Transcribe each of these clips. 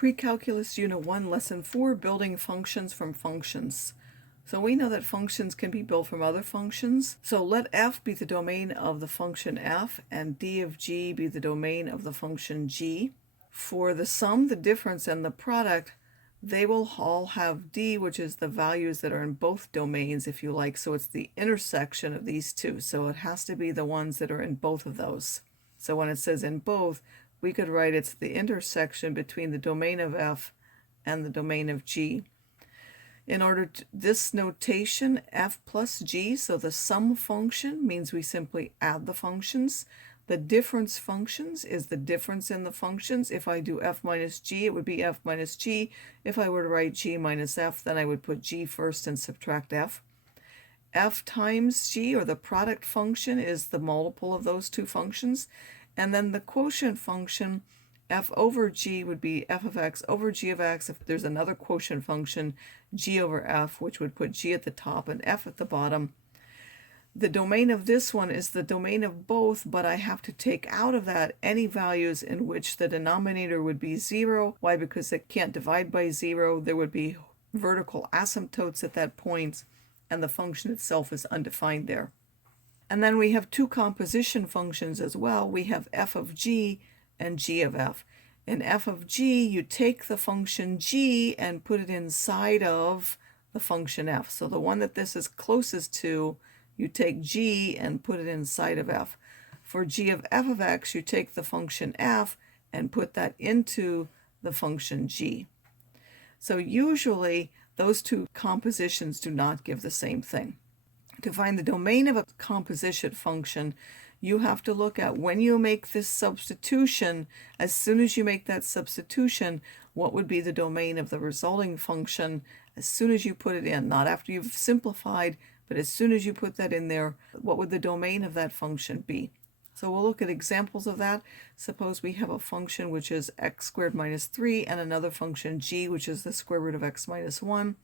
Pre-Calculus Unit 1, Lesson 4, Building Functions from Functions. So we know that functions can be built from other functions. So let f be the domain of the function f and d of g be the domain of the function g. For the sum, the difference, and the product, they will all have d, which is the values that are in both domains, if you like. So it's the intersection of these two. So it has to be the ones that are in both of those. So when it says in both, we could write it's the intersection between the domain of f and the domain of g. In order to this notation, f plus g, so the sum function means we simply add the functions. The difference functions is the difference in the functions. If I do f minus g, it would be f minus g. If I were to write g minus f, then I would put g first and subtract f. F times g, or the product function, is the multiple of those two functions. And then the quotient function, f over g, would be f of x over g of x. If there's another quotient function, g over f, which would put g at the top and f at the bottom. The domain of this one is the domain of both, but I have to take out of that any values in which the denominator would be 0. Why? Because it can't divide by 0. There would be vertical asymptotes at that point, and the function itself is undefined there. And then we have two composition functions as well. We have f of g and g of f. In f of g, you take the function g and put it inside of the function f. So the one that this is closest to, you take g and put it inside of f. For g of f of x, you take the function f and put that into the function g. So usually, those two compositions do not give the same thing. To find the domain of a composition function, you have to look at when you make this substitution. As soon as you make that substitution, what would be the domain of the resulting function as soon as you put it in? Not after you've simplified, but as soon as you put that in there, what would the domain of that function be? So we'll look at examples of that. Suppose we have a function which is x squared minus 3 and another function g, which is the square root of x minus 1.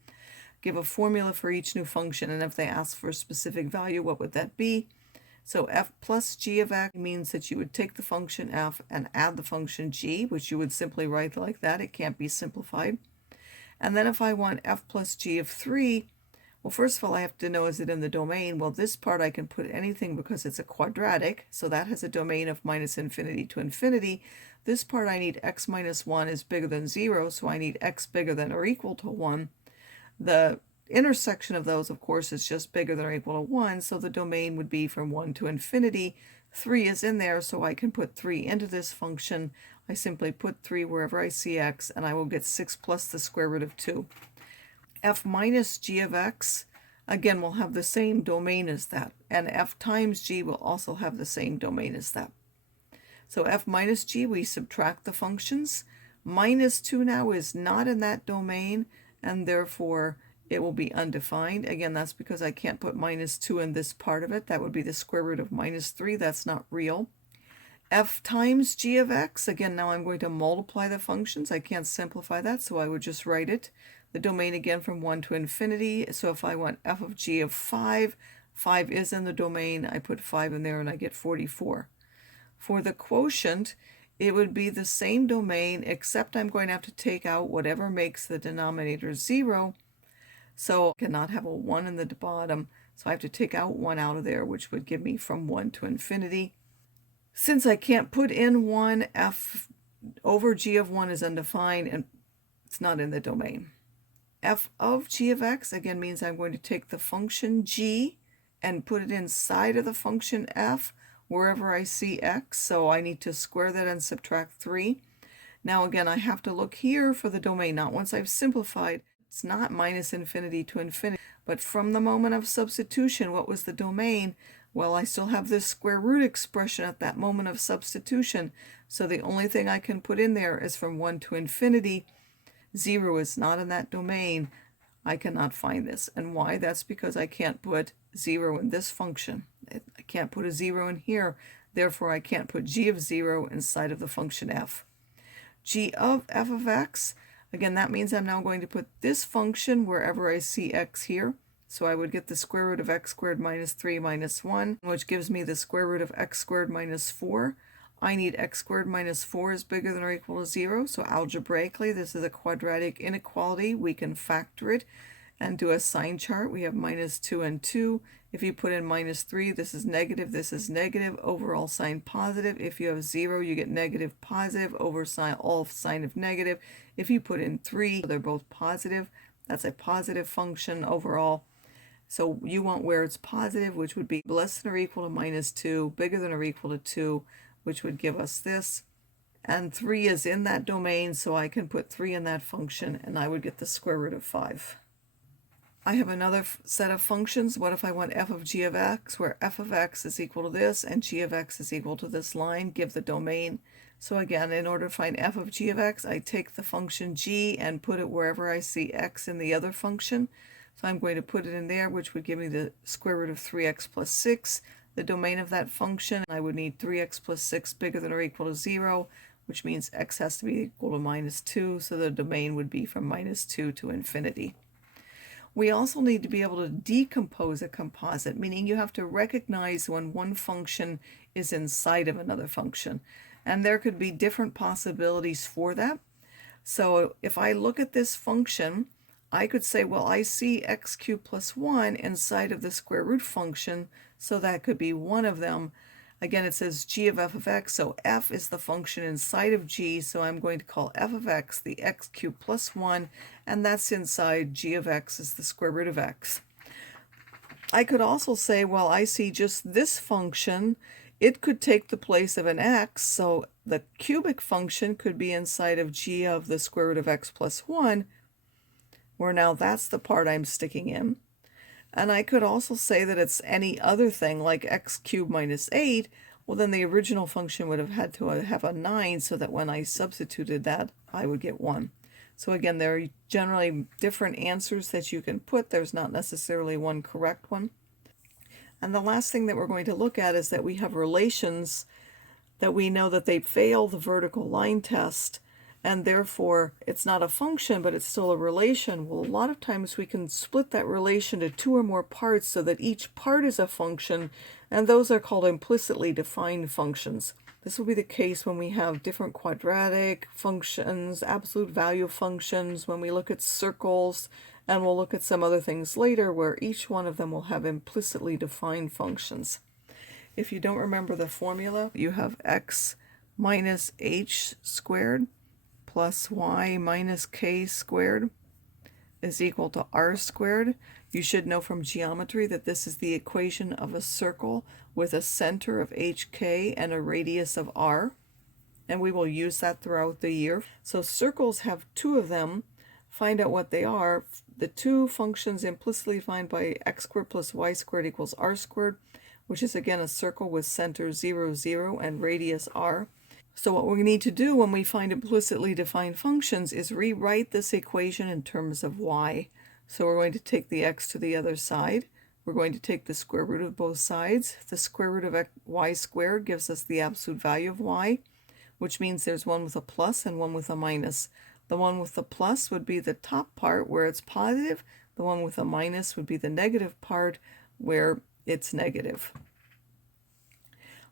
Give a formula for each new function, and if they ask for a specific value, what would that be? So f plus g of x means that you would take the function f and add the function g, which you would simply write like that. It can't be simplified. And then if I want f plus g of 3, well, first of all, I have to know, is it in the domain? Well, this part I can put anything because it's a quadratic, so that has a domain of minus infinity to infinity. This part I need x minus 1 is bigger than 0, so I need x bigger than or equal to 1. The intersection of those, of course, is just bigger than or equal to 1, so the domain would be from 1 to infinity. 3 is in there, so I can put 3 into this function. I simply put 3 wherever I see x, and I will get 6 plus the square root of 2. F minus g of x, again, will have the same domain as that, and f times g will also have the same domain as that. So f minus g, we subtract the functions. Minus 2 now is not in that domain, and therefore it will be undefined. Again, that's because I can't put minus 2 in this part of it. That would be the square root of minus 3. That's not real. F times g of x, again, now I'm going to multiply the functions. I can't simplify that, so I would just write it. The domain again from 1 to infinity. So if I want f of g of 5, 5 is in the domain. I put 5 in there and I get 44. For the quotient, it would be the same domain, except I'm going to have to take out whatever makes the denominator 0. So I cannot have a 1 in the bottom, so I have to take out 1 out of there, which would give me from 1 to infinity. Since I can't put in 1, f over g of 1 is undefined, and it's not in the domain. F of g of x, again, means I'm going to take the function g and put it inside of the function f, wherever I see x, so I need to square that and subtract 3. Now again, I have to look here for the domain, not once I've simplified. It's not minus infinity to infinity, but from the moment of substitution, what was the domain? Well, I still have this square root expression at that moment of substitution, so the only thing I can put in there is from 1 to infinity. 0 is not in that domain. I cannot find this. And why? That's because I can't put 0 in this function. I can't put a 0 in here. Therefore, I can't put g of 0 inside of the function f. G of f of x, again, that means I'm now going to put this function wherever I see x here. So I would get the square root of x squared minus 3 minus 1, which gives me the square root of x squared minus 4. I need x squared minus 4 is bigger than or equal to 0. So algebraically, this is a quadratic inequality. We can factor it and do a sign chart. We have minus 2 and 2. If you put in minus 3, this is negative, this is negative. Overall sign positive. If you have 0, you get negative, positive. Over sign, all sign of negative. If you put in 3, they're both positive. That's a positive function overall. So you want where it's positive, which would be less than or equal to minus 2, bigger than or equal to 2, which would give us this. And 3 is in that domain, so I can put 3 in that function, and I would get the square root of 5. I have another set of functions. What if I want f of g of x, where f of x is equal to this, and g of x is equal to this line? Give the domain. So again, in order to find f of g of x, I take the function g and put it wherever I see x in the other function. So I'm going to put it in there, which would give me the square root of 3x plus 6. The domain of that function, I would need 3x plus 6 bigger than or equal to 0, which means x has to be equal to minus 2, so the domain would be from minus 2 to infinity. We also need to be able to decompose a composite, meaning you have to recognize when one function is inside of another function. And there could be different possibilities for that. So if I look at this function, I could say, well, I see x cubed plus 1 inside of the square root function, so that could be one of them. Again, it says g of f of x, so f is the function inside of g, so I'm going to call f of x the x cubed plus 1, and that's inside g of x is the square root of x. I could also say, well, I see just this function. It could take the place of an x, so the cubic function could be inside of g of the square root of x plus 1, where now that's the part I'm sticking in. And I could also say that it's any other thing, like x cubed minus 8. Well, then the original function would have had to have a 9, so that when I substituted that, I would get 1. So again, there are generally different answers that you can put. There's not necessarily one correct one. And the last thing that we're going to look at is that we have relations that we know that they fail the vertical line test, and therefore it's not a function, but it's still a relation. Well, a lot of times we can split that relation to 2 or more parts so that each part is a function, and those are called implicitly defined functions. This will be the case when we have different quadratic functions, absolute value functions, when we look at circles, and we'll look at some other things later where each one of them will have implicitly defined functions. If you don't remember the formula, you have x minus h squared plus y minus k squared is equal to r squared. You should know from geometry that this is the equation of a circle with a center of hk and a radius of r, and we will use that throughout the year. So circles have 2 of them. Find out what they are. The 2 functions implicitly defined by x squared plus y squared equals r squared, which is again a circle with center 0, 0 and radius r. So what we need to do when we find implicitly defined functions is rewrite this equation in terms of y. So we're going to take the x to the other side. We're going to take the square root of both sides. The square root of y squared gives us the absolute value of y, which means there's one with a plus and one with a minus. The one with the plus would be the top part where it's positive. The one with a minus would be the negative part where it's negative.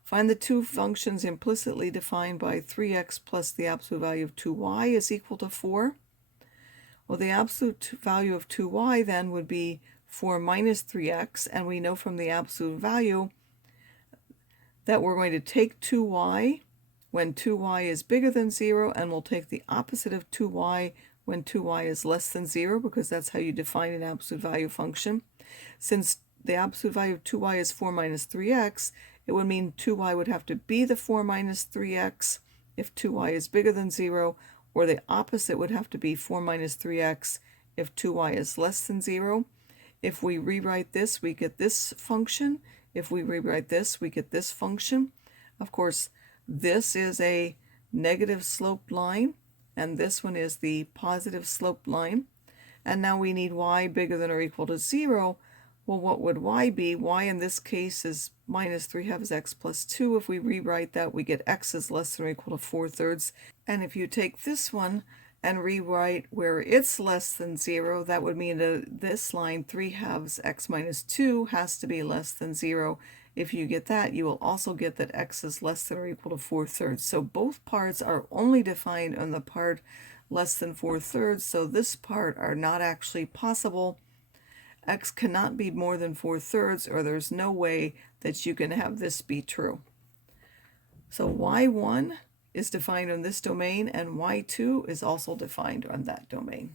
Find the 2 functions implicitly defined by 3x plus the absolute value of 2y is equal to 4. Well, the absolute value of 2y then would be 4 minus 3x, and we know from the absolute value that we're going to take 2y when 2y is bigger than 0, and we'll take the opposite of 2y when 2y is less than 0, because that's how you define an absolute value function. Since the absolute value of 2y is 4 minus 3x, it would mean 2y would have to be the 4 minus 3x if 2y is bigger than 0, or the opposite would have to be 4 minus 3x if 2y is less than 0. If we rewrite this, we get this function. If we rewrite this, we get this function. Of course, this is a negative sloped line, and this one is the positive sloped line. And now we need y bigger than or equal to 0. Well, what would y be? Y in this case is minus 3/2 x plus 2. If we rewrite that, we get x is less than or equal to 4/3. And if you take this one and rewrite where it's less than 0, that would mean that this line 3/2 x minus 2 has to be less than 0 If you get that, you will also get that x is less than or equal to 4/3. So both parts are only defined on the part less than 4/3, so this part are not actually possible. X cannot be more than 4/3, or there's no way that you can have this be true. So y1 is defined on this domain, and y2 is also defined on that domain.